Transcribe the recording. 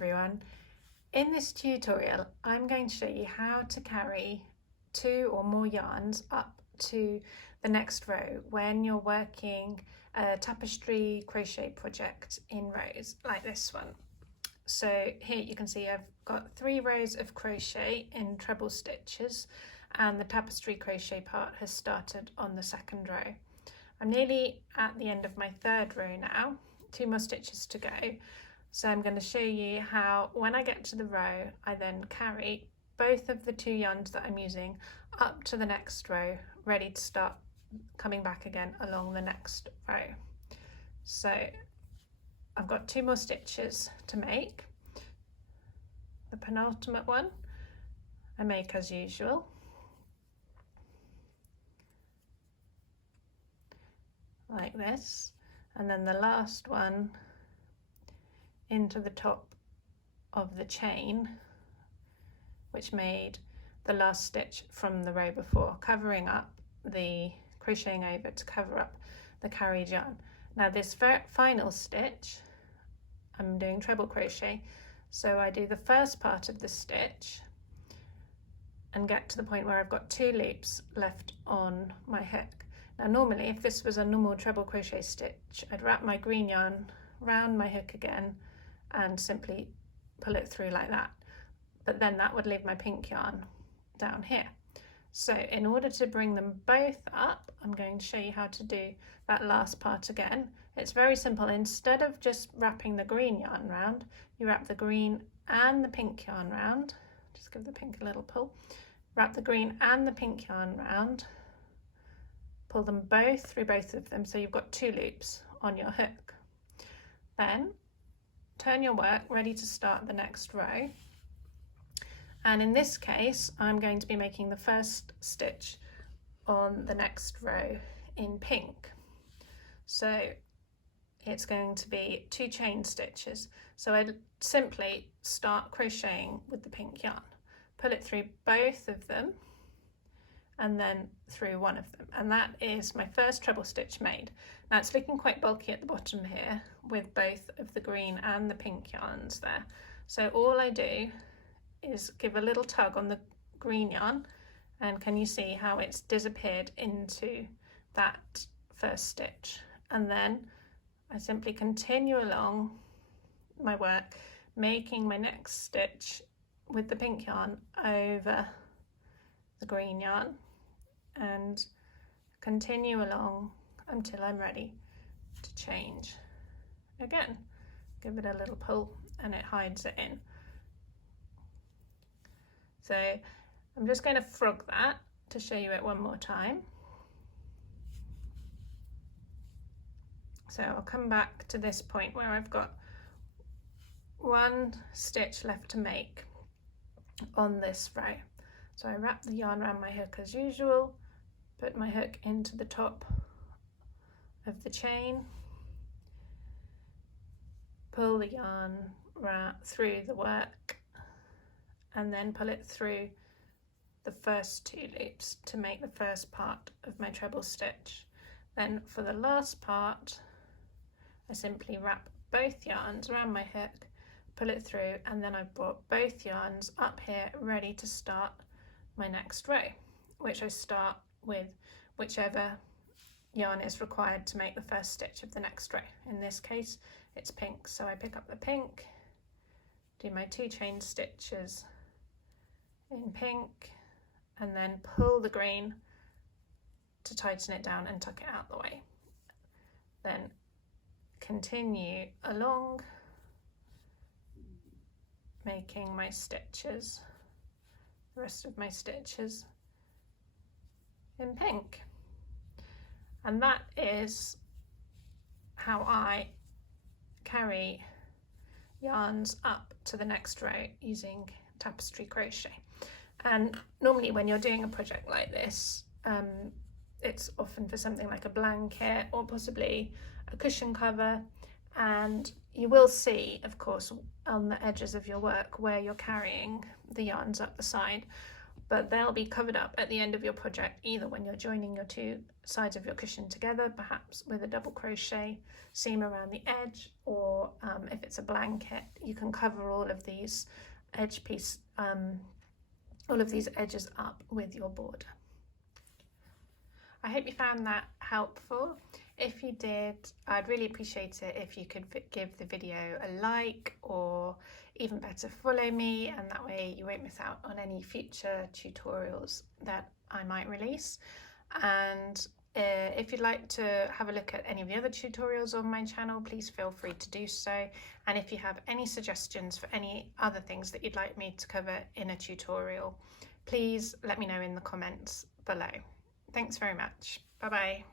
everyone. In this tutorial I'm going to show you how to carry 2 or more yarns up to the next row when you're working a tapestry crochet project in rows like this one. So here you can see I've got 3 rows of crochet in treble stitches and the tapestry crochet part has started on the 2nd row. I'm nearly at the end of my 3rd row now, 2 more stitches to go. So I'm going to show you how, when I get to the row, I then carry both of the 2 yarns that I'm using up to the next row, ready to start coming back again along the next row. So I've got 2 more stitches to make. The penultimate one I make as usual. Like this, and then the last one into the top of the chain, which made the last stitch from the row before, covering up the crocheting over to cover up the carried yarn. Now this final stitch I'm doing treble crochet, so I do the first part of the stitch and get to the point where I've got 2 loops left on my hook. Now normally if this was a normal treble crochet stitch, I'd wrap my green yarn round my hook again and simply pull it through like that, but then that would leave my pink yarn down here. So in order to bring them both up, I'm going to show you how to do that last part again. It's very simple. Instead of just wrapping the green yarn round, you wrap the green and the pink yarn round. Just give the pink a little pull. Wrap the green and the pink yarn round, pull them both through both of them, so you've got 2 loops on your hook. Then turn your work ready to start the next row, and in this case I'm going to be making the first stitch on the next row in pink. So it's going to be 2 chain stitches, so I simply start crocheting with the pink yarn, pull it through both of them and then through one of them, and that is my first treble stitch made. Now it's looking quite bulky at the bottom here with both of the green and the pink yarns there, so all I do is give a little tug on the green yarn, and can you see how it's disappeared into that first stitch, and then I simply continue along my work, making my next stitch with the pink yarn over the green yarn and continue along until I'm ready to change again. Give it a little pull and it hides it in. So I'm just going to frog that to show you it one more time. So I'll come back to this point where I've got 1 stitch left to make on this row. So I wrap the yarn around my hook as usual, put my hook into the top of the chain, pull the yarn through the work, and then pull it through the first 2 loops to make the first part of my treble stitch. Then for the last part I simply wrap both yarns around my hook, pull it through, and then I've brought both yarns up here ready to start my next row, which I start with whichever yarn is required to make the first stitch of the next row. In this case it's pink, so I pick up the pink, do my 2 chain stitches in pink, and then pull the green to tighten it down and tuck it out the way. Then continue along making my stitches, the rest of my stitches in pink, and that is how I carry yarns up to the next row using tapestry crochet. And normally when you're doing a project like this, it's often for something like a blanket or possibly a cushion cover, and you will see of course on the edges of your work where you're carrying the yarns up the side. but they'll be covered up at the end of your project, either when you're joining your two sides of your cushion together, perhaps with a double crochet seam around the edge, or if it's a blanket, you can cover all of these edges up with your border. I hope you found that helpful. If you did, I'd really appreciate it if you could give the video a like, or even better, follow me, and that way you won't miss out on any future tutorials that I might release. And if you'd like to have a look at any of the other tutorials on my channel, please feel free to do so. And if you have any suggestions for any other things that you'd like me to cover in a tutorial, please let me know in the comments below. Thanks very much. Bye bye.